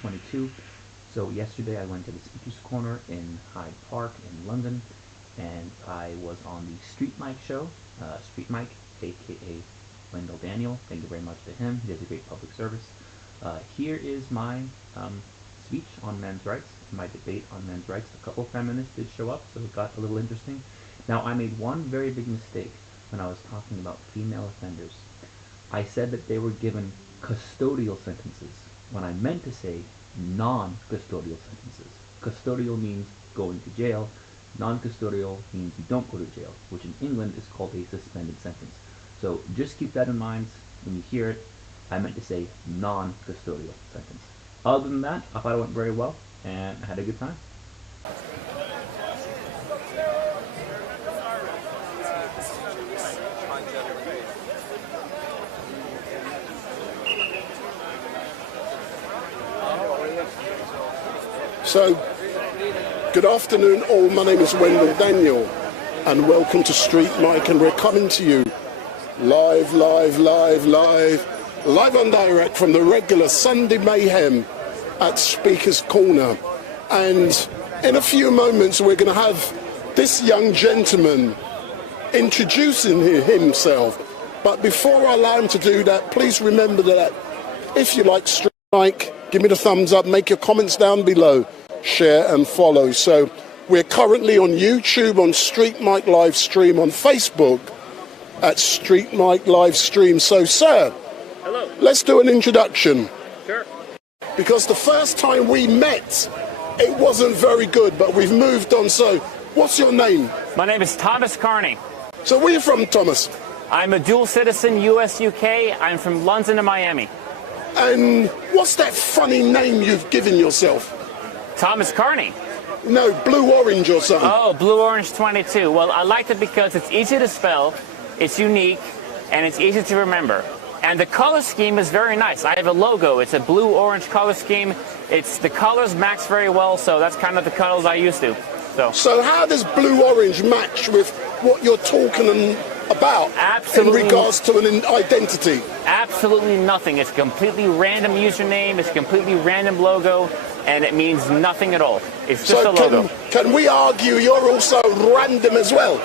22. So yesterday I went to the Speaker's Corner in Hyde Park in London, and I was on the Street Mike show, Street Mike, aka Wendell Daniel. Thank you very much to him. He does a great public service. Here is my speech on men's rights, my debate on men's rights. A couple of feminists did show up, so it got a little interesting. Now, I made one very big mistake when I was talking about female offenders. I said that they were given custodial sentences when I meant to say non-custodial sentences. Custodial means going to jail. Non-custodial means you don't go to jail, which in England is called a suspended sentence. So just keep that in mind when you hear it. I meant to say non-custodial sentence. Other than that, I thought it went very well, and I had a good time. So, good afternoon all, my name is Wendell Daniel and welcome to Street Mike, and we're coming to you live on direct from the regular Sunday mayhem at Speaker's Corner. And in a few moments we're going to have this young gentleman introducing himself. But before I allow him to do that, please remember that if you like Street Mike, give me the thumbs up, make your comments down below, share and follow. So we're currently on YouTube, on Street Mike live stream, on Facebook at Street Mike live stream. So sir, hello. Let's do an introduction. Sure. Because the first time we met, it wasn't very good, but we've moved on. So what's your name? My name is Thomas Carney. So where are you from, Thomas? I'm a dual citizen, US, UK. I'm from London and Miami. And what's that funny name you've given yourself? Thomas Carney. No, Blue Orange or something. Oh, Blue Orange 22. Well, I liked it because it's easy to spell, it's unique, and it's easy to remember. And the color scheme is very nice. I have a logo. It's a blue-orange color scheme. The colors match very well, so that's kind of the colors I used to. So how does blue-orange match with what you're talking about? Absolutely. In regards to an identity? Absolutely nothing. It's a completely random username. It's a completely random logo, and it means nothing at all. It's just a logo. Can we argue you're also random as well?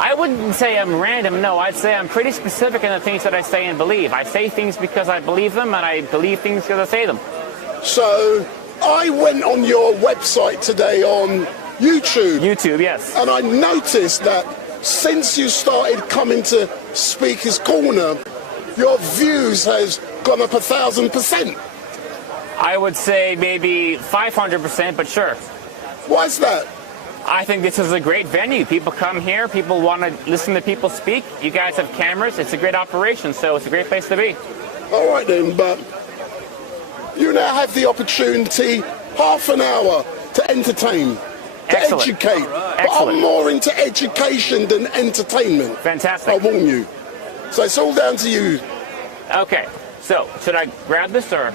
I wouldn't say I'm random, no. I'd say I'm pretty specific in the things that I say and believe. I say things because I believe them, and I believe things because I say them. So I went on your website today on YouTube. YouTube, yes. And I noticed that since you started coming to Speaker's Corner, your views has gone up 1,000%. I would say maybe 500%, but sure. Why is that? I think this is a great venue. People come here, people want to listen to people speak. You guys have cameras, it's a great operation, so it's a great place to be. All right then, but you now have the opportunity, half an hour, to entertain, to educate. But I'm more into education than entertainment. Fantastic. I warn you. So it's all down to you. Okay, so should I grab this or?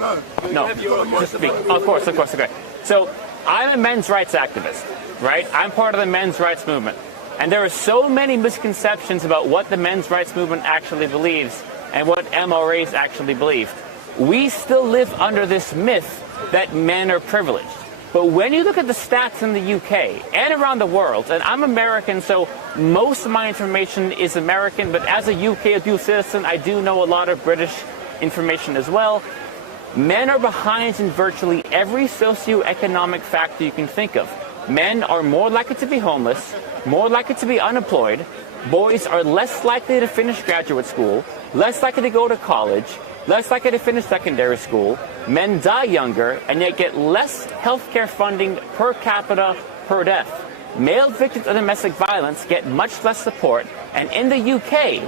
No. Just speak. Of course, okay. So I'm a men's rights activist, right? I'm part of the men's rights movement. And there are so many misconceptions about what the men's rights movement actually believes and what MRAs actually believe. We still live under this myth that men are privileged. But when you look at the stats in the UK and around the world, and I'm American, so most of my information is American, but as a UK dual citizen, I do know a lot of British information as well. Men are behind in virtually every socioeconomic factor you can think of. Men are more likely to be homeless, more likely to be unemployed. Boys are less likely to finish graduate school, less likely to go to college, less likely to finish secondary school. Men die younger and yet get less healthcare funding per capita per death. Male victims of domestic violence get much less support. And in the UK,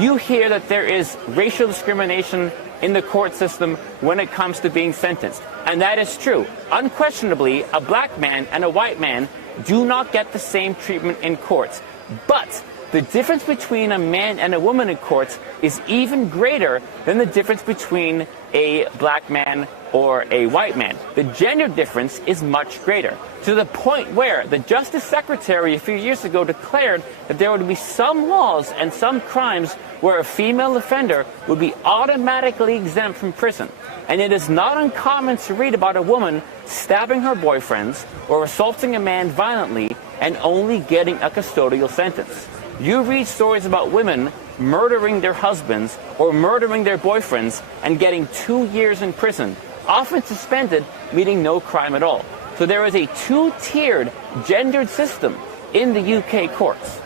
you hear that there is racial discrimination in the court system when it comes to being sentenced. And that is true. Unquestionably, a black man and a white man do not get the same treatment in courts. But the difference between a man and a woman in courts is even greater than the difference between a black man or a white man. The gender difference is much greater, to the point where the Justice Secretary a few years ago declared that there would be some laws and some crimes where a female offender would be automatically exempt from prison. And it is not uncommon to read about a woman stabbing her boyfriends or assaulting a man violently and only getting a custodial sentence. You read stories about women murdering their husbands or murdering their boyfriends and getting 2 years in prison, often suspended, meaning no crime at all. So there is a two-tiered gendered system in the UK courts.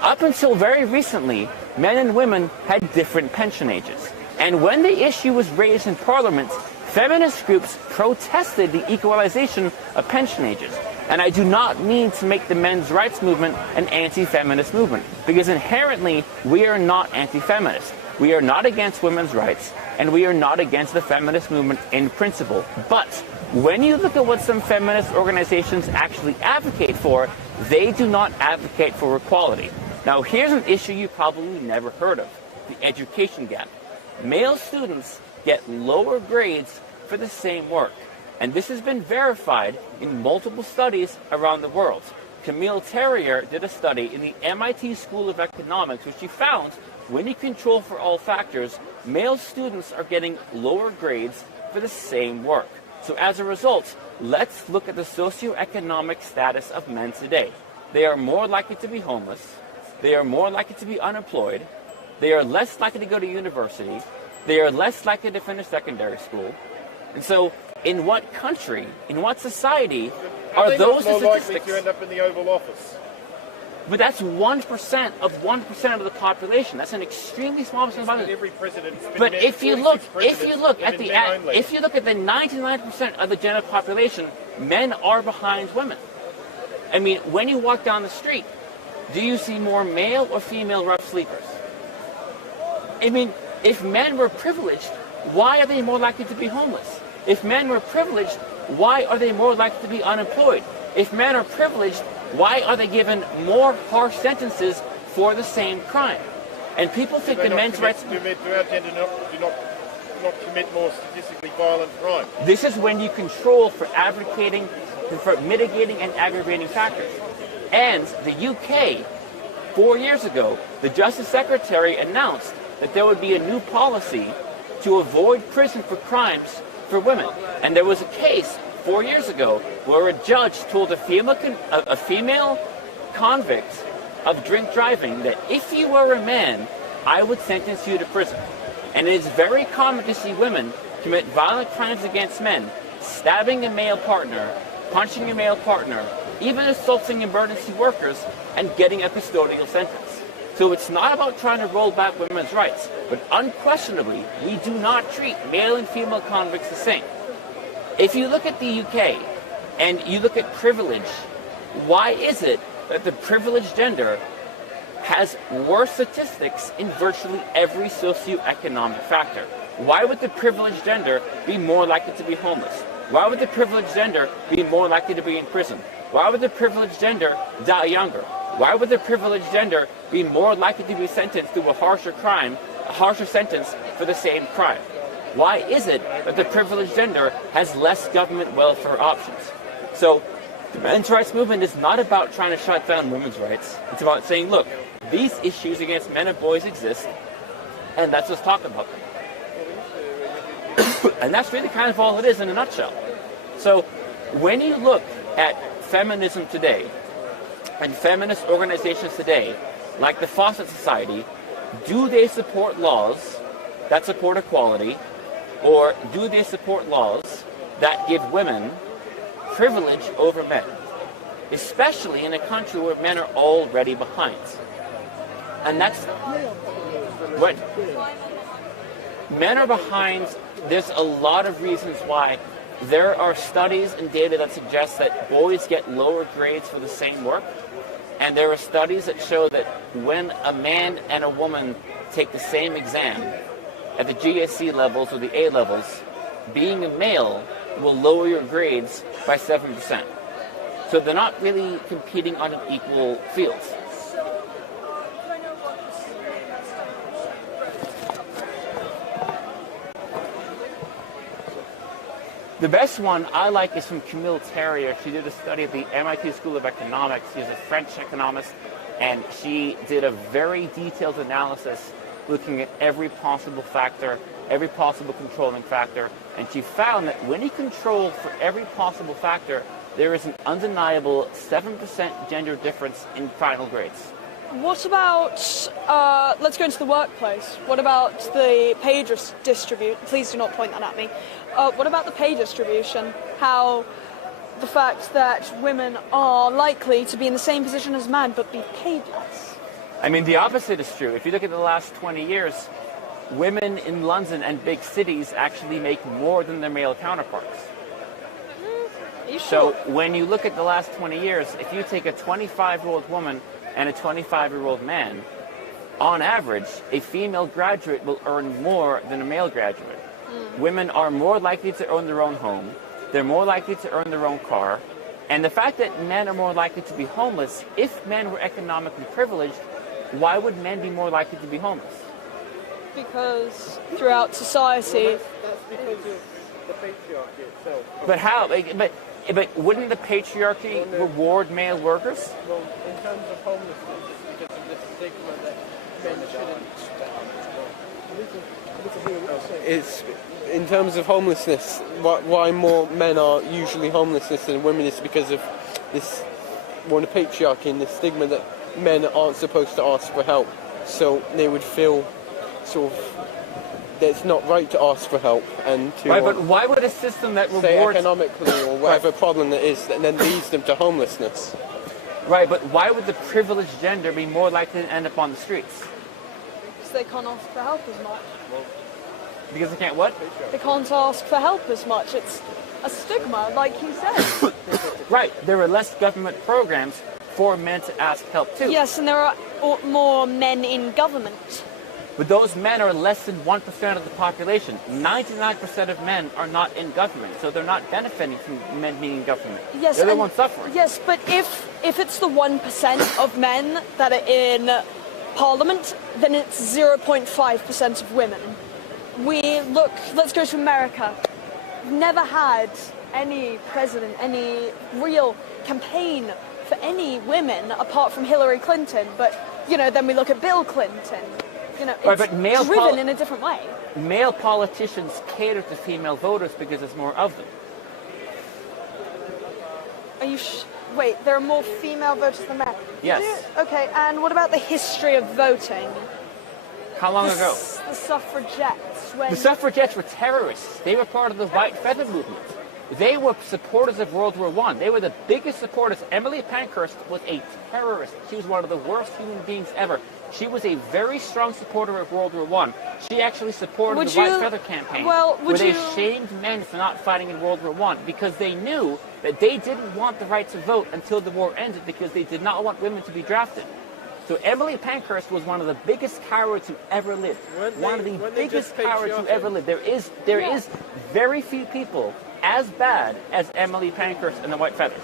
Up until very recently, men and women had different pension ages. And when the issue was raised in Parliament, feminist groups protested the equalization of pension ages. And I do not mean to make the men's rights movement an anti-feminist movement, because inherently we are not anti-feminist. We are not against women's rights, and we are not against the feminist movement in principle. But when you look at what some feminist organizations actually advocate for, they do not advocate for equality. Now, here's an issue you probably never heard of: the education gap. Male students get lower grades for the same work. And this has been verified in multiple studies around the world. Camille Terrier did a study in the MIT School of Economics, which she found when you control for all factors, male students are getting lower grades for the same work. So as a result, let's look at the socioeconomic status of men today. They are more likely to be homeless. They are more likely to be unemployed. They are less likely to go to university. They are less likely to finish secondary school. And so, in what country, in what society are those the statistics? Likely to end up in the Oval Office? But that's 1% of 1% of the population. That's an extremely small percent of the Every president. But if you look at the 99% of the general population, men are behind women. I mean, when you walk down the street, do you see more male or female rough sleepers? I mean, if men were privileged, why are they more likely to be homeless? If men were privileged, why are they more likely to be unemployed? If men are privileged, why are they given more harsh sentences for the same crime? And people think the men's rights... Do not commit more statistically violent crime? This is when you control for mitigating and aggravating factors. And the UK, 4 years ago, the Justice Secretary announced that there would be a new policy to avoid prison for crimes for women. And there was a case 4 years ago where a judge told a female convict of drink driving that if you were a man, I would sentence you to prison. And it is very common to see women commit violent crimes against men, stabbing a male partner, punching a male partner, even assaulting emergency workers, and getting a custodial sentence. So it's not about trying to roll back women's rights, but unquestionably, we do not treat male and female convicts the same. If you look at the UK and you look at privilege, why is it that the privileged gender has worse statistics in virtually every socioeconomic factor? Why would the privileged gender be more likely to be homeless? Why would the privileged gender be more likely to be in prison? Why would the privileged gender die younger? Why would the privileged gender be more likely to be sentenced to a harsher sentence for the same crime? Why is it that the privileged gender has less government welfare options? So the men's rights movement is not about trying to shut down women's rights. It's about saying, look, these issues against men and boys exist, and let's just talk about them. And that's really kind of all it is in a nutshell. So when you look at feminism today, and feminist organizations today, like the Fawcett Society, do they support laws that support equality, or do they support laws that give women privilege over men, especially in a country where men are already behind? And that's what men are behind. There's a lot of reasons why. There are studies and data that suggest that boys get lower grades for the same work. And there are studies that show that when a man and a woman take the same exam at the GSC levels or the A levels, being a male will lower your grades by 7%. So they're not really competing on an equal field. The best one I like is from Camille Terrier. She did a study at the MIT School of Economics. She's a French economist, and she did a very detailed analysis looking at every possible factor, every possible controlling factor, and she found that when you control for every possible factor, there is an undeniable 7% gender difference in final grades. What about, let's go into the workplace. What about the pay distribution? Please do not point that at me. What about the pay distribution? How the fact that women are likely to be in the same position as men but be paid less? I mean, the opposite is true. If you look at the last 20 years, women in London and big cities actually make more than their male counterparts. Are you So sure? when you look at the last 20 years, if you take a 25-year-old woman and a 25-year-old man, on average, a female graduate will earn more than a male graduate. Women are more likely to own their own home. They're more likely to earn their own car. And the fact that men are more likely to be homeless, if men were economically privileged, why would men be more likely to be homeless? Because throughout society, That's because of the patriarchy itself. But how? But wouldn't the patriarchy reward male workers? Well, in terms of homelessness, it's because of the stigma that men shouldn't. It's in terms of homelessness. Why more men are usually homeless than women is because of this, well, the patriarchy and the stigma that men aren't supposed to ask for help. So they would feel sort of that it's not right to ask for help and to Right, but why would a system that say rewards... economically or whatever problem that is that then leads them to homelessness. Right, but why would the privileged gender be more likely to end up on the streets? because they can't ask for help as much. Because they can't what? They can't ask for help as much. It's a stigma, like you said. Right, there are less government programs for men to ask help too. Yes, and there are more men in government. But those men are less than 1% of the population. 99% of men are not in government, so they're not benefiting from men being in government. Yes, they're the and- ones suffering. Yes, but if it's the 1% of men that are in Parliament, then it's 0.5% of women. Let's go to America. Never had any president, any real campaign for any women apart from Hillary Clinton. But, then we look at Bill Clinton. It's Right, but driven in a different way. Male politicians cater to female voters because there's more of them. Are you wait, there are more female voters than men? Yes. Okay, and what about the history of voting? How long ago? The suffragettes. When The suffragettes were terrorists. They were part of the White Feather movement. They were supporters of World War I. They were the biggest supporters. Emily Pankhurst was a terrorist. She was one of the worst human beings ever. She was a very strong supporter of World War I. She actually supported the White Feather campaign, where they shamed men for not fighting in World War I because they knew that they didn't want the right to vote until the war ended because they did not want women to be drafted. So Emily Pankhurst was one of the biggest cowards who ever lived. One of the biggest cowards who ever lived. There is very few people as bad as Emily Pankhurst and the White Feathers.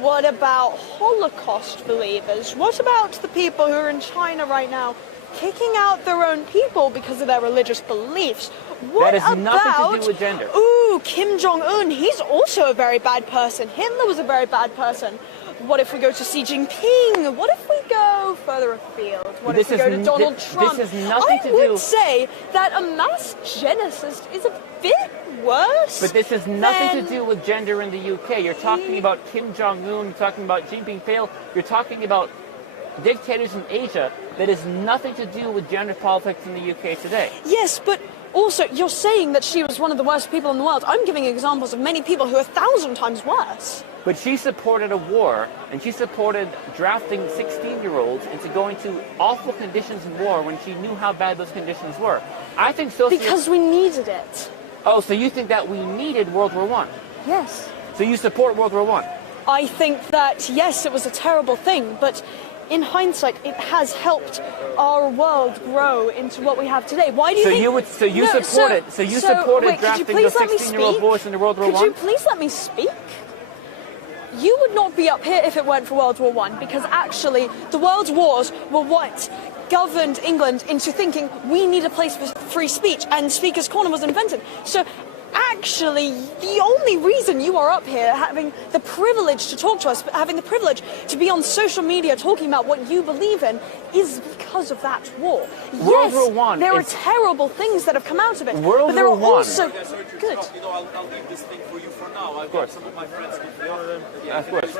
what about Holocaust believers? What about the people who are in China right now kicking out their own people because of their religious beliefs? What That has nothing to about do with gender. Ooh, Kim Jong-un, he's also a very bad person. Hitler was a very bad person. What if we go to Xi Jinping? What if we go further afield? What if we go to Donald Trump? This has nothing to do... I would say that a mass genesis is a bit worse. But this has nothing to do with gender in the UK. You're talking about Kim Jong-un, you're talking about Xi Jinping, you're talking about dictators in Asia. That has nothing to do with gender politics in the UK today. Yes, but also you're saying that she was one of the worst people in the world. I'm giving examples of many people who are 1,000 times worse. But she supported a war, and she supported drafting 16-year-olds into going to awful conditions in war when she knew how bad those conditions were. I think Because we needed it. Oh, so you think that we needed World War I? Yes. So you support World War I? I think that, yes, it was a terrible thing, but in hindsight, it has helped our world grow into what we have today. Why do you think... So you supported drafting those 16-year-old boys into World War I? Could you please let me speak? You would not be up here if it weren't for World War I, because actually the world's wars were what governed England into thinking we need a place for free speech, and Speaker's Corner was invented. So actually the only reason you are up here having the privilege to talk to us, having the privilege to be on social media talking about what you believe in is because of that war. World War One there are is- terrible things that have come out of it, World but there War are One. also Sorry to good. interrupt. You know, I'll leave this thing for you for now. I've got some of my friends give me Of course.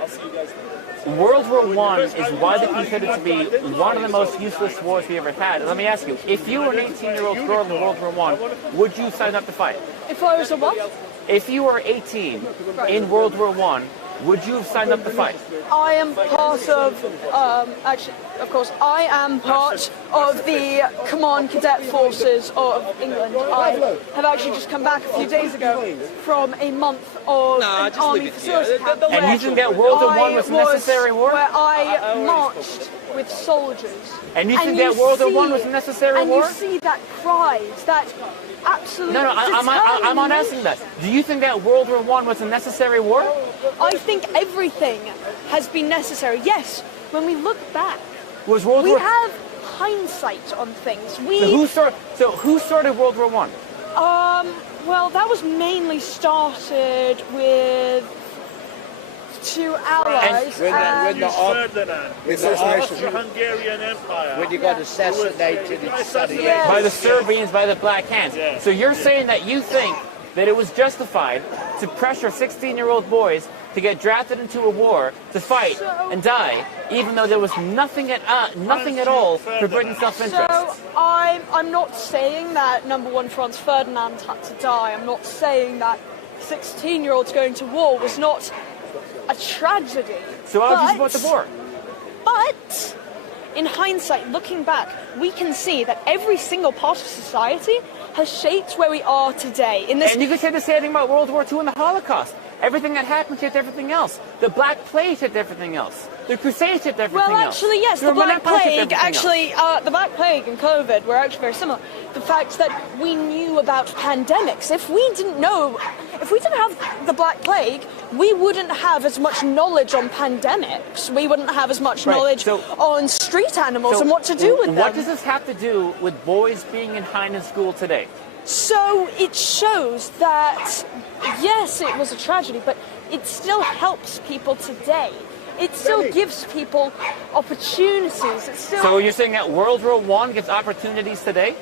I'll see you guys later. World War One is widely considered to be one of the most useless wars we ever had. Let me ask you, if you were an 18-year-old girl in World War One, would you sign up to fight? If I was a what? If you were 18 in World War One, would you have signed up to fight? I am part of, actually, of course, I am part of the Command Cadet Forces of England. I have actually just come back a few days ago from a month of an army facility camp. And you think that World War One was a necessary war? Where I marched with soldiers. And you think that World War One was a necessary and war? And you see that pride, that absolute No, I'm not asking that. Do you think that World War One was a necessary war? I think everything has been necessary. Yes, when we look back, Was World we War have hindsight on things. So who started World War One? Well, that was mainly started with two allies. When the Ferdinand, the Austro-Hungarian Empire. when you got assassinated in Saudi Yes. By the Serbians, by the Black Hands. Yeah. So you're saying that you think that it was justified to pressure 16-year-old boys to get drafted into a war, to fight and die, even though there was nothing at all for Britain's self-interest. So I'm not saying that number one Franz Ferdinand had to die. I'm not saying that 16-year-olds going to war was not a tragedy. So why would you support the war? But in hindsight, looking back, we can see that every single part of society has shaped where we are today. In this, And you could say the same thing about World War II and the Holocaust. Everything that happened shaped everything else. The Black Plague shaped everything else. The Crusades shaped everything well, else. actually, yes, the Roman Black Empire shaped Plague. everything else. Actually, the Black Plague and COVID were actually very similar. The fact that we knew about pandemics. If we didn't have the Black Plague, we wouldn't have as much knowledge on pandemics. We wouldn't have as much Right, knowledge so- on street animals So and what to do with them. What does this have to do with boys being in Hyde school today? So it shows that, yes, it was a tragedy, but it still helps people today. It still gives people opportunities. It still. So you're saying that World War I gives opportunities today?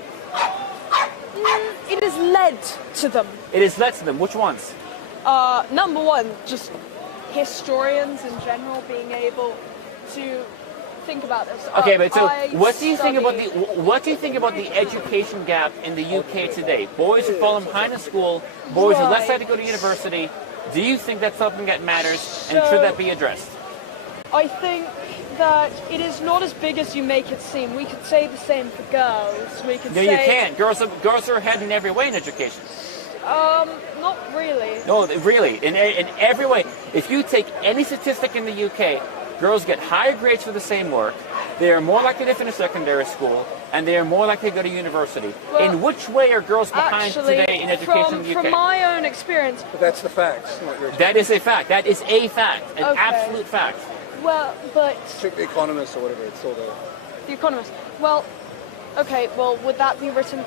It has led to them. It has led to them. Which ones? Number one, just historians in general being able to think about this. Okay, but so I what do you think about study- the education gap in the UK today? Boys who fall behind in school, boys who are less likely to go to university. Do you think that's something that matters, and should that be addressed? I think that it is not as big as you make it seem. We could say the same for girls. We could No, say you can't. Girls are ahead in every way in education. not really. No, really, in every way. If you take any statistic in the UK, girls get higher grades for the same work. They are more likely to finish secondary school, and they are more likely to go to university. Well, in which way are girls behind Actually, today in education in the UK? from my own experience, But that's the facts, not your That is a fact. That is a fact. An Okay. absolute fact. well, but Check The Economist or whatever, it's all there. The Economist. Well, okay, well, would that be written?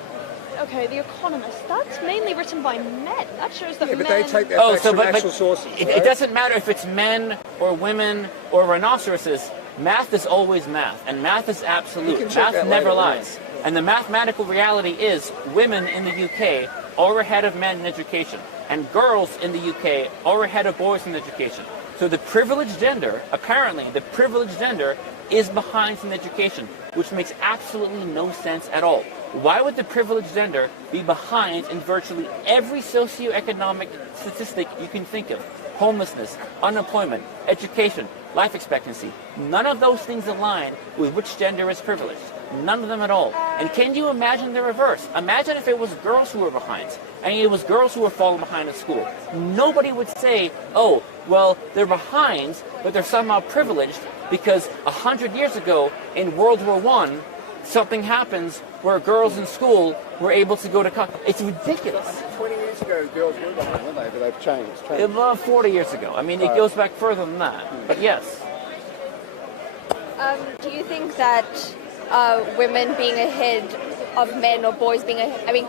Okay, The Economist. That's mainly written by men. That shows that Yeah, but men. they take their Oh, facts so from but actual sources. it right? doesn't matter if it's men or women or rhinoceroses. Math is always math, and math is You absolute. can check Math that never later, lies. And the mathematical reality is women in the UK are ahead of men in education, and girls in the UK are ahead of boys in education. So the privileged gender, apparently, the privileged gender is behind in education, which makes absolutely no sense at all. Why would the privileged gender be behind in virtually every socioeconomic statistic you can think of? Homelessness, unemployment, education, life expectancy. None of those things align with which gender is privileged. None of them at all. And can you imagine the reverse? Imagine if it was girls who were behind, and it was girls who were falling behind in school. Nobody would say, oh, well, they're behind, but they're somehow privileged because 100 years ago in World War I, something happens where girls in school were able to go to college. It's ridiculous. 20 years ago, girls were behind, weren't they? But they've changed. About 40 years ago. I mean, it goes back further than that. But yes. Do you think that women being ahead of men or boys being,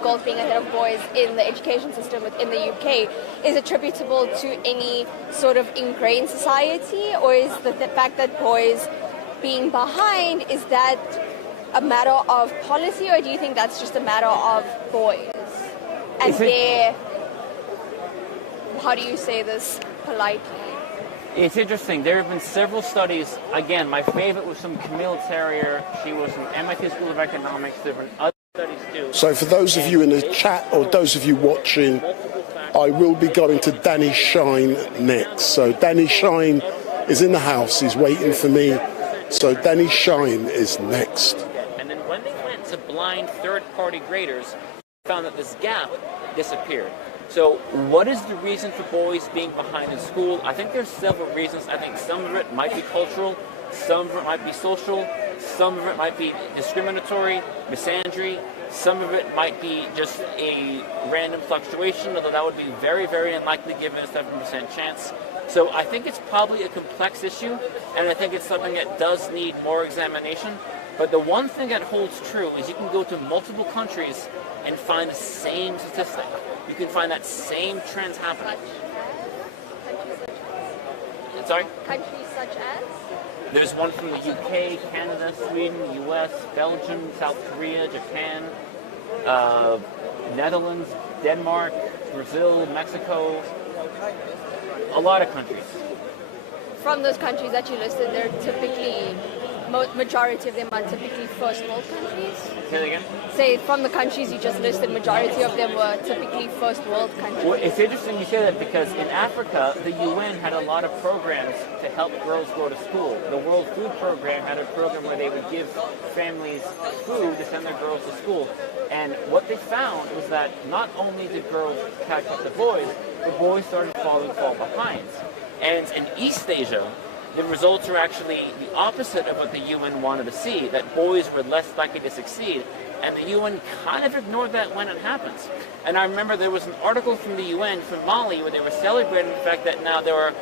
girls being ahead of boys in the education system within the UK is attributable to any sort of ingrained society, or is the fact that boys being behind, is that a matter of policy, or do you think that's just a matter of boys and their, how do you say this politely? It's interesting. There have been several studies. Again, my favorite was from Camille Terrier. She was from MIT School of Economics. There have been other studies too. So for those of you in the chat or those of you watching, I will be going to Danny Shine next. So Danny Shine is in the house. He's waiting for me. So Danny Shine is next. And then when they went to blind third-party graders, found that this gap disappeared. So what is the reason for boys being behind in school? I think there's several reasons. I think some of it might be cultural, some of it might be social, some of it might be discriminatory, misandry, some of it might be just a random fluctuation, although that would be very, very unlikely given a 7% chance. So I think it's probably a complex issue, and I think it's something that does need more examination. But the one thing that holds true is you can go to multiple countries and find the same statistic. You can find that same trends happening. Sorry? Countries such as? There's one from the UK, Canada, Sweden, US, Belgium, South Korea, Japan, Netherlands, Denmark, Brazil, Mexico, a lot of countries. From those countries that you listed, they're typically, majority of them are typically first world countries. Say that again? Say from the countries you just listed, majority of them were typically first world countries. Well, it's interesting you say that because in Africa, the UN had a lot of programs to help girls go to school. The World Food Program had a program where they would give families food to send their girls to school. And what they found was that not only did girls catch up to boys, the boys started fall behind. And in East Asia, the results are actually the opposite of what the UN wanted to see, that boys were less likely to succeed, and the UN kind of ignored that when it happens. And I remember there was an article from the UN from Mali where they were celebrating the fact that now there are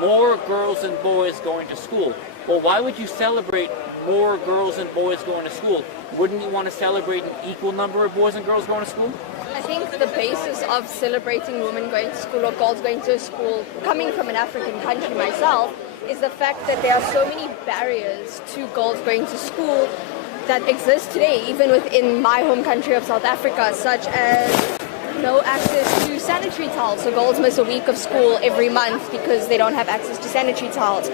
more girls and boys going to school. Well, why would you celebrate more girls and boys going to school? Wouldn't you want to celebrate an equal number of boys and girls going to school? I think the basis of celebrating women going to school or girls going to school, coming from an African country myself, is the fact that there are so many barriers to girls going to school that exist today, even within my home country of South Africa, such as no access to sanitary towels. So girls miss a week of school every month because they don't have access to sanitary towels.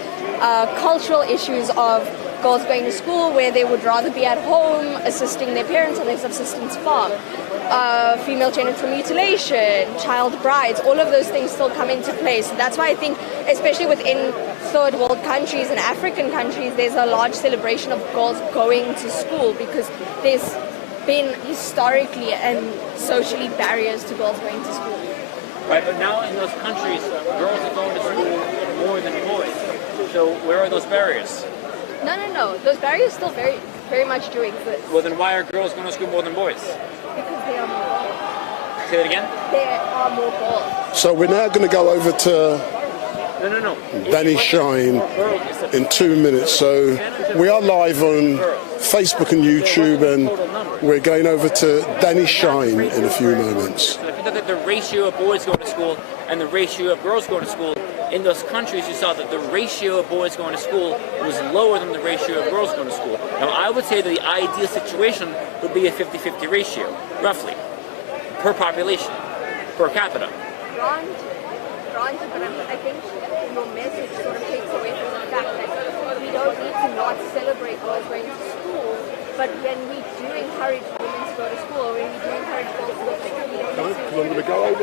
Cultural issues of girls going to school where they would rather be at home assisting their parents on their subsistence farm. Female genital mutilation, child brides, all of those things still come into play. So that's why I think, especially within third world countries and African countries, there's a large celebration of girls going to school because there's been historically and socially barriers to girls going to school. Right, but now in those countries, girls are going to school more than boys. So where are those barriers? No. Those barriers still very much do exist. Well, then why are girls going to school more than boys? Because they are more girls. Say that again? There are more girls. So we're now going to go over to No. Danny Shine in 2 minutes. So we are live on Facebook and YouTube, and we're going over to Danny Shine in a few moments. So if you look at the ratio of boys going to school and the ratio of girls going to school, in those countries you saw that the ratio of boys going to school was lower than the ratio of girls going to school. Now I would say the ideal situation would be a 50-50 ratio, roughly, per population, per capita. Granted, but I think your message sort of takes away from the fact that we don't need to not celebrate girls going to school, but when we do encourage women to go to school, or when we do encourage girls to go to school, we don't necessarily